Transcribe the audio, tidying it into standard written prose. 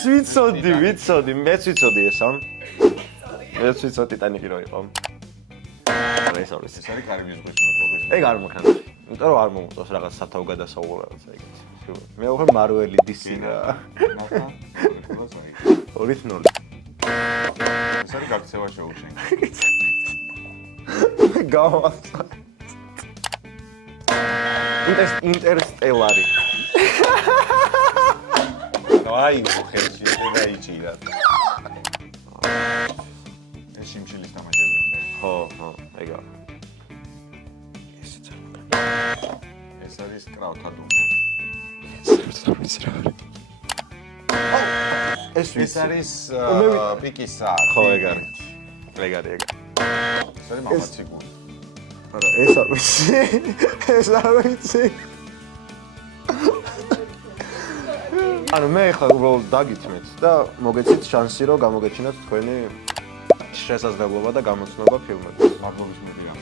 ეს ვიცოდი, მეც ვიცოდი ესა. მეც ვიცოდი ტიტანიკი რო იყო. ეს არის კარიბის ზღვის მოპოვეს. ეგ არ მოხდა. იმიტომ რომ არ მომწონს რაღაც სათავე გადასაუბრა რაღაცა ეგეთ. მე ვიყავ მარველი DC რა. 2-0. ეს არის გაქცევა შეუშენ. გავასწავლე. ინტერსტელარი. აი, ხერხი დაიჭირა. ეს სიმშილის თამაშები უნდა. ხო, ეგა. ეს არის კრავთა დუმ. ეს არის პიკისა. ხო, ეგ არის. ეგ არის. ეს არის მამაციგუნ. არა, ეს არ ვიცი. ეს არ ვიცი. ანუ მე ხა უბრალოდ დაგითმეთ და მოგეცით შანსი რომ გამოგეჩინოთ თქვენი შესაძლებლობა და გამოცნობა ფილმებში. მადლობის მიდია.